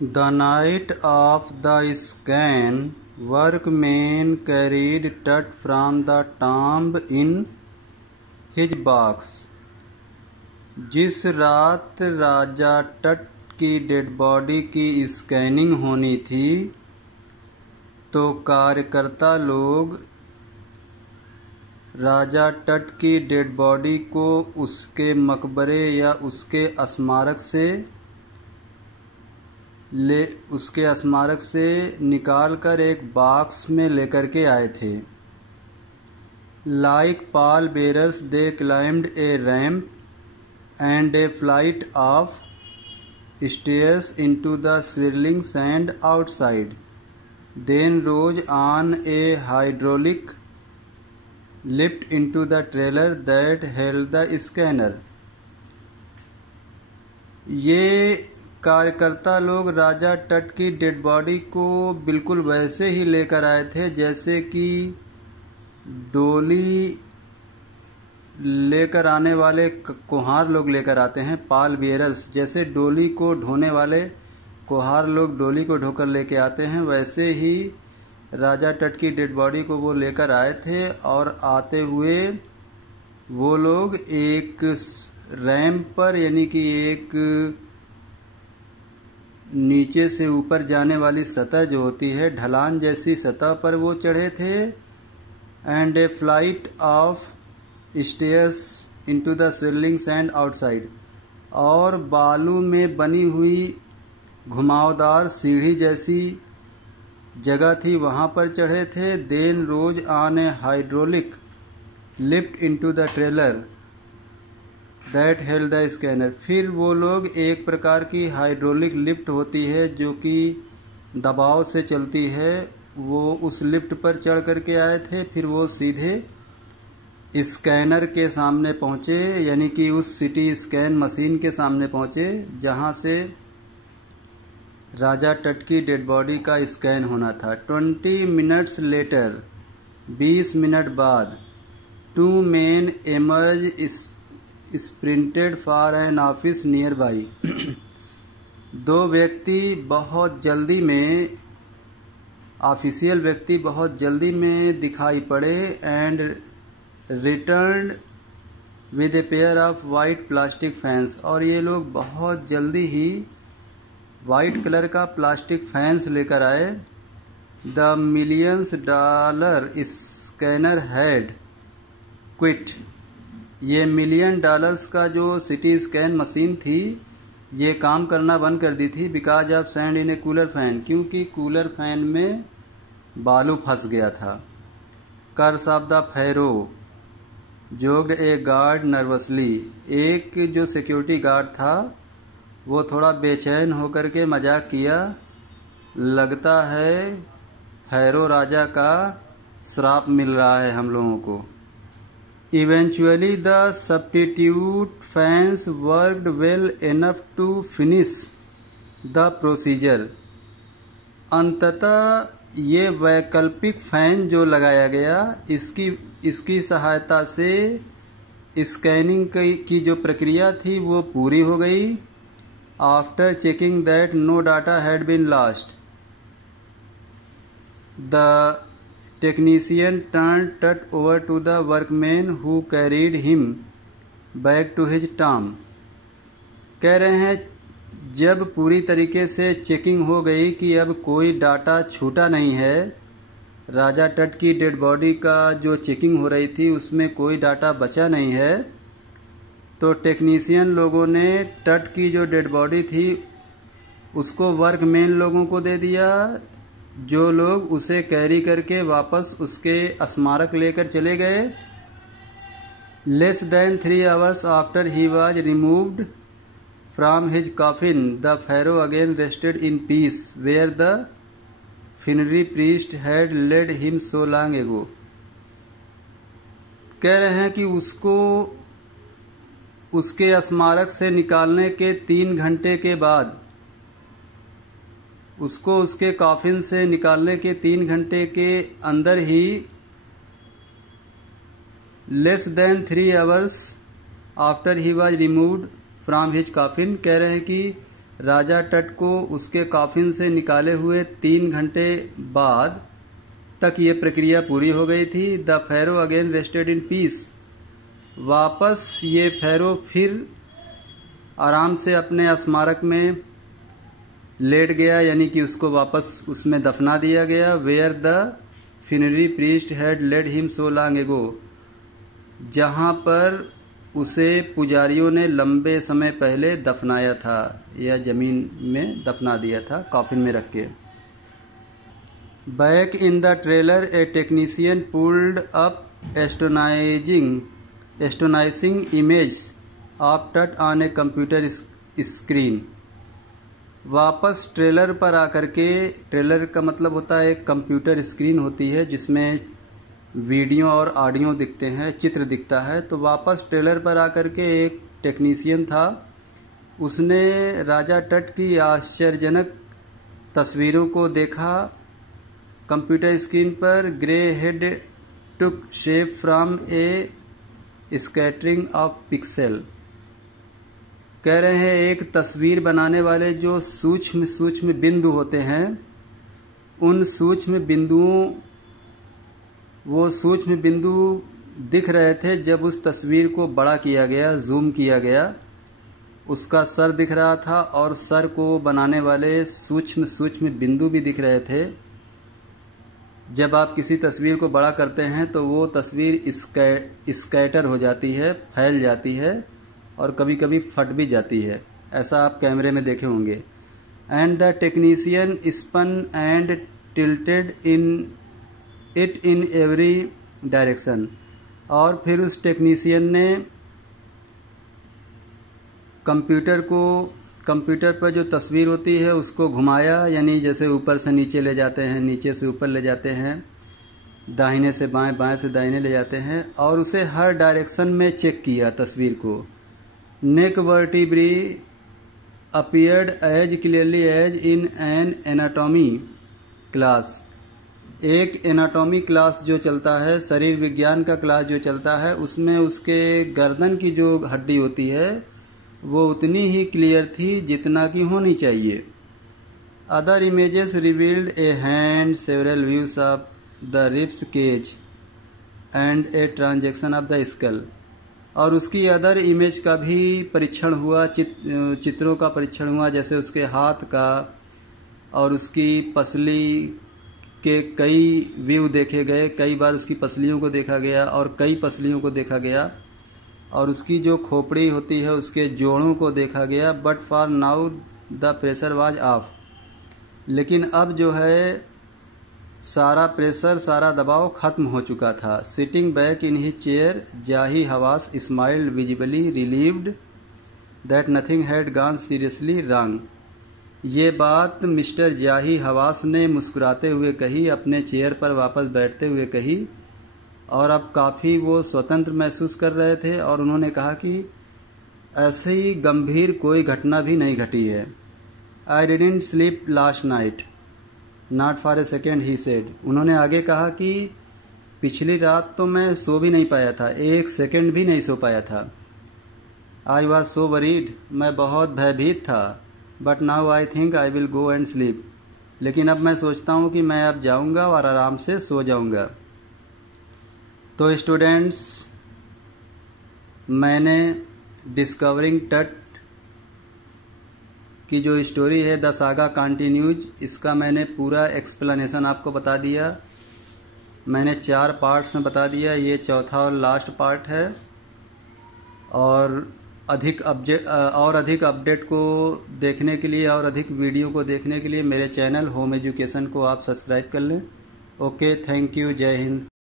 The night of the scan, workmen carried Tut from the tomb in his box. जिस रात राजा टट की dead body की scanning होनी थी, तो कार्यकर्ता लोग राजा टट की डेड बॉडी को उसके मकबरे या उसके स्मारक से निकालकर एक बॉक्स में लेकर के आए थे। Like pall bearers, they climbed a ramp and a flight of stairs into the swirling sand outside, then rose on a hydraulic lift into the trailer that held the scanner. ये कार्यकर्ता लोग राजा टट की डेड बॉडी को बिल्कुल वैसे ही लेकर आए थे जैसे कि डोली लेकर आने वाले कुम्हार लोग लेकर आते हैं। पाल बियरर्स, जैसे डोली को ढोने वाले कुम्हार लोग डोली को ढोकर लेके आते हैं, वैसे ही राजा टट की डेड बॉडी को वो लेकर आए थे। और आते हुए वो लोग एक रैंप पर, यानी कि एक नीचे से ऊपर जाने वाली सतह जो होती है, ढलान जैसी सतह पर वो चढ़े थे। And a flight of stairs into the swirling sand outside, और बालू में बनी हुई घुमावदार सीढ़ी जैसी जगह थी, वहाँ पर चढ़े थे। Then rose on a hydraulic lift into the trailer that held the scanner. फिर वो लोग, एक प्रकार की हाइड्रोलिक लिफ्ट होती है जो कि दबाव से चलती है, वो उस लिफ्ट पर चढ़ करके आए थे। फिर वो सीधे स्कैनर के सामने पहुँचे, यानी कि उस सिटी स्कैन मशीन के सामने पहुँचे जहाँ से राजा टट की डेड बॉडी का स्कैन होना था। 20 मिनट्स लेटर, 20 मिनट बाद, 2 men emerged sprinted for an office nearby. दो व्यक्ति बहुत जल्दी में, ऑफिशियल व्यक्ति बहुत जल्दी में दिखाई पड़े। And return with a pair of white plastic fans, और ये लोग बहुत जल्दी ही वाइट कलर का प्लास्टिक फैंस लेकर आए। The $millions scanner had quit. ये $1 million का जो सिटी स्कैन मशीन थी, ये काम करना बंद कर दी थी। Because of sand in a cooler fan, क्योंकि कूलर फैन में बालू फंस गया था। Curse of the pharaoh jogged a guard nervously. एक जो सिक्योरिटी गार्ड था वो थोड़ा बेचैन होकर के मजाक किया, लगता है फैरो राजा का श्राप मिल रहा है हम लोगों को। Eventually the substitute fans worked well enough to finish the procedure. अंततः ये वैकल्पिक फैन जो लगाया गया, इसकी सहायता से स्कैनिंग की जो प्रक्रिया थी वो पूरी हो गई। After checking that no data had been lost, the technician turned Tut over to the workmen who carried him back to his tomb. कह रहे हैं जब पूरी तरीके से चेकिंग हो गई कि अब कोई डाटा छूटा नहीं है, राजा टट की डेड बॉडी का जो चेकिंग हो रही थी उसमें कोई डाटा बचा नहीं है, तो टेक्नीशियन लोगों ने टट की जो डेड बॉडी थी उसको वर्कमैन लोगों को दे दिया, जो लोग उसे कैरी करके वापस उसके स्मारक लेकर चले गए। Less than 3 hours after he was removed from his coffin, the pharaoh again rested in peace where the funerary priest had laid him so long ago. कह रहे हैं कि उसको उसके स्मारक से निकालने के 3 घंटे के बाद, उसको उसके कॉफिन से निकालने के 3 घंटे के अंदर ही, less than 3 hours after he was removed from his coffin, कह रहे हैं कि राजा टट को उसके कॉफिन से निकाले हुए 3 घंटे बाद तक ये प्रक्रिया पूरी हो गई थी। The pharaoh again rested in piece. वापस ये फैरो फिर आराम से अपने स्मारक में लेट गया, यानी कि उसको वापस उसमें दफना दिया गया। Where the funerary priest had laid him so long ago, जहाँ पर उसे पुजारियों ने लंबे समय पहले दफनाया था या ज़मीन में दफना दिया था, कॉफिन में रख के। Back in the trailer a technician pulled up astonishing image of Tut on a computer screen. वापस ट्रेलर पर आकर के, ट्रेलर का मतलब होता है एक कंप्यूटर स्क्रीन होती है जिसमें वीडियो और ऑडियो दिखते हैं, चित्र दिखता है। तो वापस ट्रेलर पर आकर के एक टेक्नीशियन था, उसने राजा टट की आश्चर्यजनक तस्वीरों को देखा। कंप्यूटर स्क्रीन पर grey head took shape from A scattering of pixel. कह रहे हैं एक तस्वीर बनाने वाले जो सूक्ष्म बिंदु होते हैं, उन सूक्ष्म बिंदु दिख रहे थे जब उस तस्वीर को बड़ा किया गया, जूम किया गया। उसका सर दिख रहा था और सर को बनाने वाले सूक्ष्म बिंदु भी दिख रहे थे। जब आप किसी तस्वीर को बड़ा करते हैं तो वो तस्वीर स्कैटर हो जाती है, फैल जाती है और कभी कभी फट भी जाती है। ऐसा आप कैमरे में देखे होंगे। And the technician spun and tilted in every direction. और फिर उस टेक्नीशियन ने कंप्यूटर पर जो तस्वीर होती है उसको घुमाया, यानी जैसे ऊपर से नीचे ले जाते हैं, नीचे से ऊपर ले जाते हैं, दाहिने से बाएं, बाएं से दाहिने ले जाते हैं, और उसे हर डायरेक्शन में चेक किया तस्वीर को। Neck vertebrae appeared as clearly as in an anatomy class. एक एनाटॉमी क्लास जो चलता है, शरीर विज्ञान का क्लास जो चलता है, उसमें उसके गर्दन की जो हड्डी होती है वो उतनी ही क्लियर थी जितना कि होनी चाहिए। Other images revealed a hand, several views of the ribs cage and a transaction of the skull. और उसकी अदर इमेज का भी परीक्षण हुआ, चित्रों का परीक्षण हुआ, जैसे उसके हाथ का और उसकी पसली के कई व्यू देखे गए। कई बार उसकी पसलियों को देखा गया और कई पसलियों को देखा गया, और उसकी जो खोपड़ी होती है उसके जोड़ों को देखा गया। But for now the pressure was of. लेकिन अब जो है सारा प्रेशर, सारा दबाव खत्म हो चुका था। Sitting back in his chair, Zahi Hawass smiled visibly relieved that nothing had gone seriously wrong. ये बात मिस्टर जाही हवास ने मुस्कुराते हुए कही, अपने चेयर पर वापस बैठते हुए कही, और अब काफ़ी वो स्वतंत्र महसूस कर रहे थे। और उन्होंने कहा कि ऐसी गंभीर कोई घटना भी नहीं घटी है। I didn't sleep last night not for a second, he said. उन्होंने आगे कहा कि पिछली रात तो मैं सो भी नहीं पाया था, एक सेकेंड भी नहीं सो पाया था। आई वॉज सो वरीड, मैं बहुत भयभीत था। But now I think I will go and sleep. लेकिन अब मैं सोचता हूँ कि मैं अब जाऊँगा और आराम से सो जाऊँगा। तो स्टूडेंट्स, मैंने डिस्कवरिंग टट की जो स्टोरी है, द सागा कंटिन्यूज, इसका मैंने पूरा एक्सप्लेनेशन आपको बता दिया। मैंने 4 पार्ट्स में बता दिया, ये चौथा और लास्ट पार्ट है। और अधिक अपडेट को देखने के लिए और अधिक वीडियो को देखने के लिए मेरे चैनल होम एजुकेशन को आप सब्सक्राइब कर लें। ओके, थैंक यू, जय हिंद।